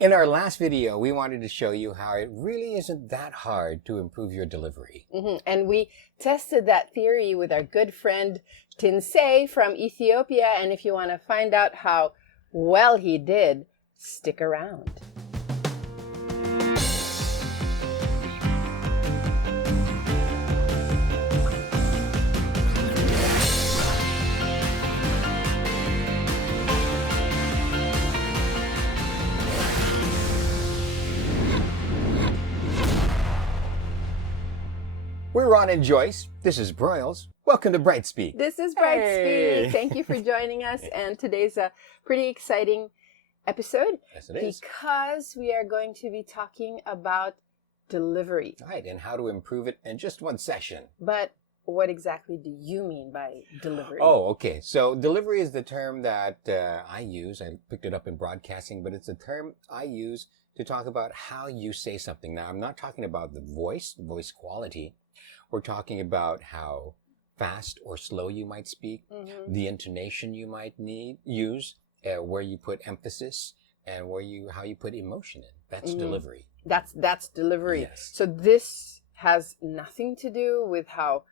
In our last video, we wanted to show you how it really isn't that hard to improve your delivery. And we tested that theory with our good friend Tinsae from Ethiopia. And if you want to find out how well he did, stick around. We're Ron and Joyce. This is Broyles. Welcome to Brightspeak. This is Brightspeak. Thank you for joining us. And today's a pretty exciting episode. Yes, it is. Because we are going to be talking about delivery. Right, and how to improve it in just one session. But what exactly do you mean by delivery? Oh, okay. So delivery is the term that I use. I picked it up in broadcasting, but it's a term I use to talk about how you say something. Now, I'm not talking about the voice quality. We're talking about how fast or slow you might speak, the intonation you might use, where you put emphasis, and how you put emotion in. That's delivery. That's delivery. Yes. So this has nothing to do with how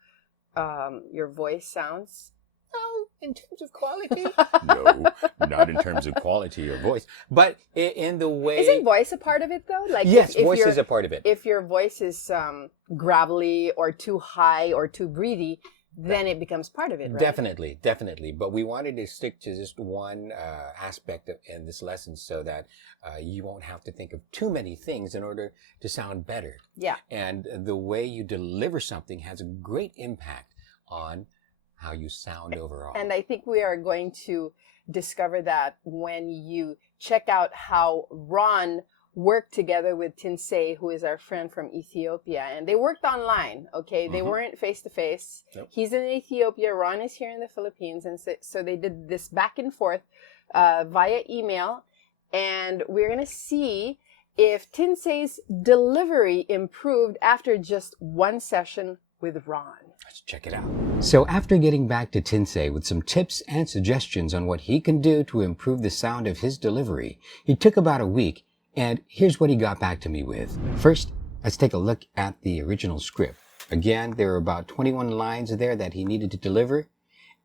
your voice sounds? No, in terms of quality. No, not in terms of quality or voice, but in the way. Isn't voice a part of it though? Like yes, voice is a part of it. If your voice is gravelly or too high or too breathy, then it becomes part of it, right? Definitely. But we wanted to stick to just one aspect in this lesson so that you won't have to think of too many things in order to sound better. Yeah. And the way you deliver something has a great impact on how you sound overall. And I think we are going to discover that when you check out how Ron worked together with Tinsae, who is our friend from Ethiopia. And they worked online, okay? They weren't face-to-face. Nope. He's in Ethiopia. Ron is here in the Philippines. And so they did this back and forth via email. And we're going to see if Tinsae's delivery improved after just one session with Ron. Let's check it out. So after getting back to Tinsae with some tips and suggestions on what he can do to improve the sound of his delivery, he took about a week, and here's what he got back to me with. First, let's take a look at the original script. Again, there were about 21 lines there that he needed to deliver,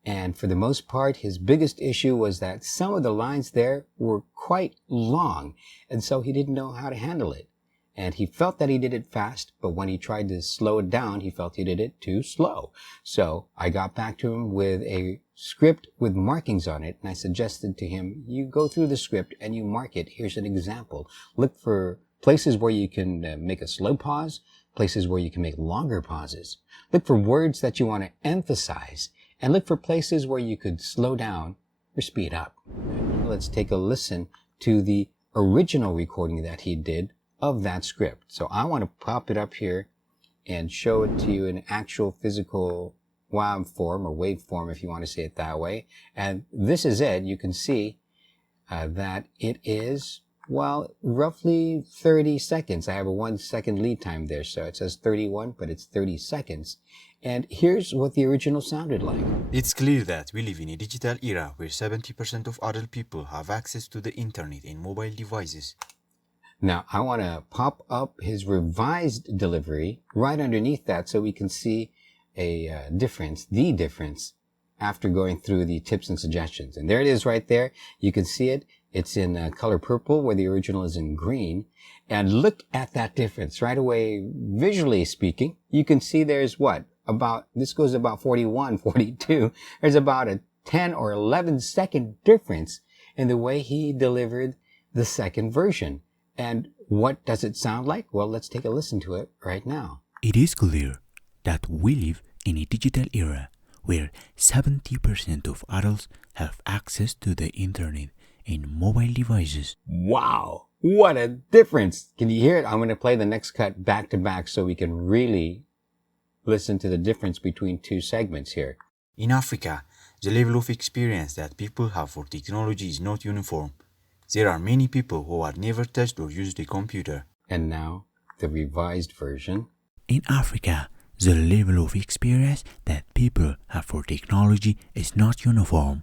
and for the most part, his biggest issue was that some of the lines there were quite long, and so he didn't know how to handle it. And he felt that he did it fast, but when he tried to slow it down, he felt he did it too slow. So I got back to him with a script with markings on it, and I suggested to him, you go through the script and you mark it. Here's an example. Look for places where you can make a slow pause, places where you can make longer pauses. Look for words that you want to emphasize, and look for places where you could slow down or speed up. Let's take a listen to the original recording that he did of that script. So I want to pop it up here and show it to you in actual physical WAV form or waveform, if you want to say it that way. And this is it. You can see that it is, well, roughly 30 seconds. I have a 1 second lead time there. So it says 31, but it's 30 seconds. And here's what the original sounded like. It's clear that we live in a digital era where 70% of adult people have access to the internet and mobile devices. Now, I want to pop up his revised delivery right underneath that so we can see the difference after going through the tips and suggestions. And there it is right there. You can see it. It's in color purple where the original is in green. And look at that difference right away. Visually speaking, you can see there's this goes about 41, 42. There's about a 10 or 11 second difference in the way he delivered the second version. And what does it sound like? Well, let's take a listen to it right now. It is clear that we live in a digital era where 70% of adults have access to the internet and mobile devices. Wow, what a difference. Can you hear it? I'm going to play the next cut back to back so we can really listen to the difference between two segments here. In Africa, the level of experience that people have for technology is not uniform. There are many people who have never touched or used a computer. And now, the revised version. In Africa, the level of experience that people have for technology is not uniform.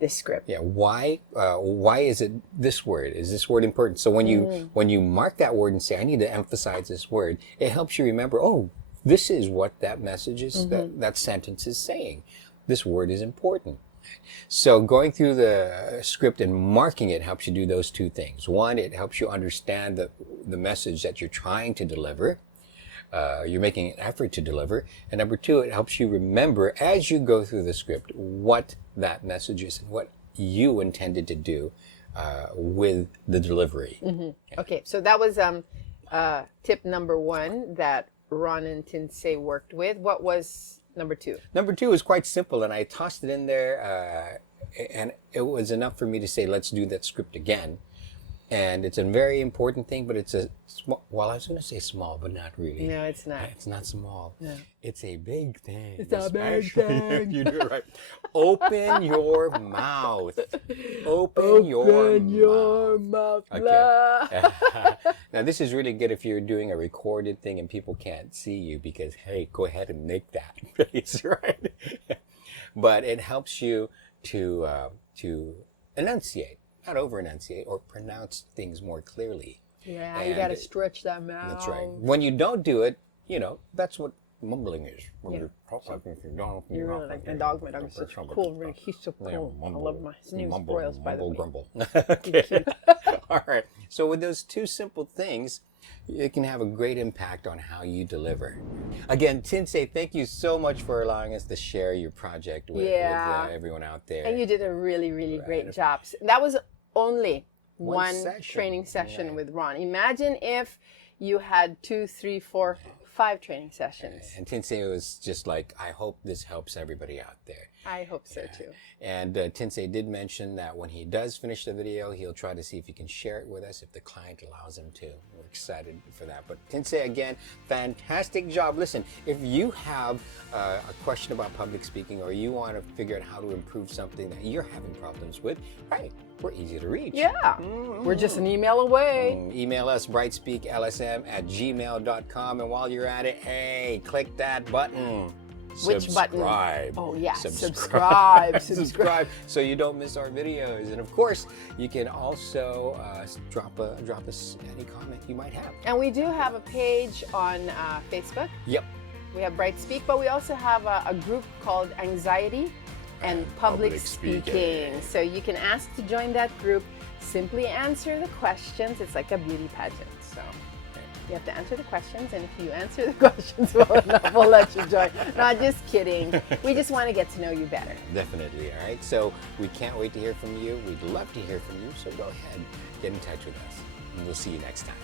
this script. Yeah, why is it this word? Is this word important? So when you mark that word and say, I need to emphasize this word, it helps you remember, oh, this is what that message is, that sentence is saying. This word is important. So going through the script and marking it helps you do those two things. One, it helps you understand the message that you're trying to deliver. You're making an effort to deliver. And number two, it helps you remember as you go through the script what that message is and what you intended to do with the delivery. Okay, so that was tip number 1 that Ron and Tinsae worked with. What was number 2? Number 2 is quite simple, and I tossed it in there, and it was enough for me to say, let's do that script again. And it's a very important thing, but it's a small, well, I was going to say small, but not really. No, it's not. It's not small. No. It's a big thing. It's a big thing. You do it right. Open your mouth. Open your mouth. Okay. Now, this is really good if you're doing a recorded thing and people can't see you because, hey, go ahead and make that face, right? But it helps you to enunciate. Not over-enunciate or pronounce things more clearly. Yeah, And you got to stretch that mouth. That's right. When you don't do it, that's what mumbling is. When you talk like if you don't. You're really like my dog. My dog is so cool. Really, he's so cool. I love my. His name's Broyles, by the way. Grumble. Okay. All right. So with those two simple things, it can have a great impact on how you deliver. Again, Tinsae, thank you so much for allowing us to share your project with everyone out there. And you did a really, really great job. That was only one session. training session with Ron. Imagine if you had 2, 3, 4, 5 training sessions. And Tinsae was just like, I hope this helps everybody out there. I hope so too. And Tinsae did mention that when he does finish the video, he'll try to see if he can share it with us if the client allows him to. We're excited for that. But Tinsae, again, fantastic job. Listen, if you have a question about public speaking or you want to figure out how to improve something that you're having problems with, right, we're easy to reach. Yeah. We're just an email away. Email us, brightspeaklsm@gmail.com. And while you're at it, hey, click that button. Which subscribe. button? Oh, yeah. Subscribe. Subscribe. So you don't miss our videos. And of course, you can also drop us any comment you might have. And we do have a page on Facebook. Yep. We have Bright Speak, but we also have a group called Anxiety and Public Speaking. So you can ask to join that group. Simply answer the questions. It's like a beauty pageant. So you have to answer the questions, and if you answer the questions well enough, we'll let you join. No, just kidding. We just want to get to know you better. Definitely, all right? So we can't wait to hear from you. We'd love to hear from you, so go ahead, get in touch with us, and we'll see you next time.